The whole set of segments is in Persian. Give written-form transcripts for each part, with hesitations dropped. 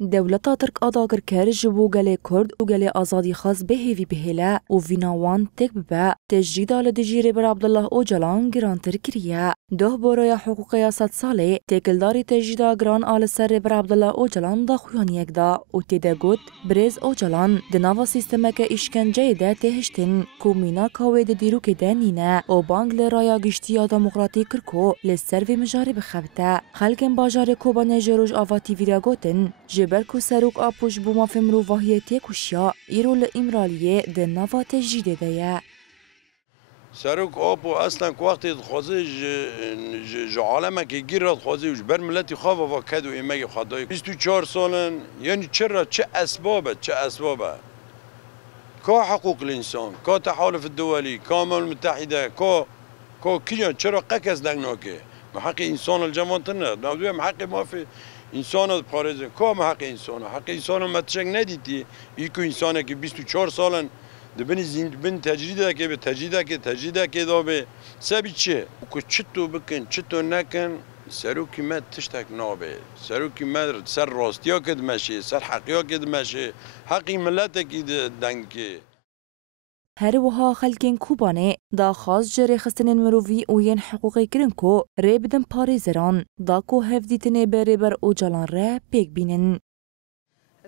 دولتا ترک آداگر کرد جبو گله کرد و گله آزادی خاص بهیوی بهلا و ویناوان تک ببا تجدید آل دجیره بر عبدالله اوجلان گرانتر کریه. ده برای حقوق یاست ساله تکلداری تجدید گران آل سر بر عبدالله اوجلان دا خویانیک دا و تیده گوت برز اوجلان دناوا سیستمه که اشکنجه ده تهشتن کومینا کاوه ده دیرو که ده نینه و بانگ لرایا گشتی یا دموقراتی کرکو لسر و مجاری بخبته خلقن باجار کوبا نجروج آواتی ویرا گوتن جبر کو سروک آپوش بوما فمرو واهیتی کشیا ایرو لإمرالیه ده ناوا تجدید ده سروک آپو اصلا که وقتی خوازه عالمه که گیر خوازه وش بر ملتی خواه و کد و ایمه خدای 24 سالن یعنی چرا چه اسبابه که حقوق الانسان که تحالف الدولي که الأمم المتحده که کیان چرا قکس دنگناکه حق انسان الجوان تنه نودویم حق ما في انسان پارزه که حق انسان متشک ندیدی ایکو انسانه که 24 سالن دبنی بن تجدیده که به تجدیده که دابه سبی چه که چطور بکن چطور نکن سروکی مد تشتک نابه سروکی مد سر راستیا که دمشه سر حقیا که دمشه حقی ملت که دنگه هر وها خلکین کوبانه دا خاص جری خستنین مروی و ین حقوقی کرن کو ری بدن پاریزران دا کو هفدیتنه بری بر اوجالان ره پیک بینن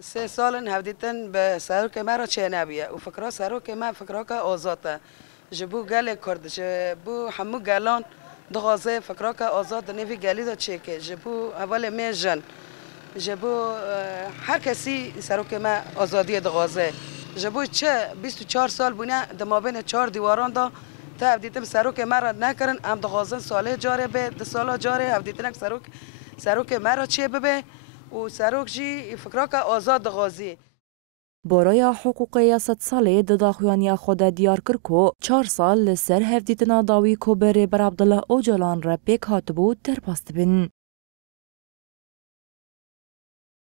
3 سال هفدیتن به سروک ما را چه نبیه و فکرها سروک ما فکرها که آزاده جبو گل کرد جبو همو گلان دغازه فکرها که آزاد نوی گلی دا چه که جبو اول میجن جبو هر کسی سروک ما آزادی دغازه جبو چه 24 سال بونه دمابین 4 دیواران دا تا هفدیتن سروک ما را نکرن ام دغازن ساله جاره به 2 ساله جاره هفدیتن سروک ما را چه ببه و سروک جی فکرها که آزاد غازی برای حقوق یاست ساله داخویانی خود دیار کرکو 4 سال لسر هفدیتنا داوی کو بری بر عبدالله اوجلان را پیک هاتبو در پاست بین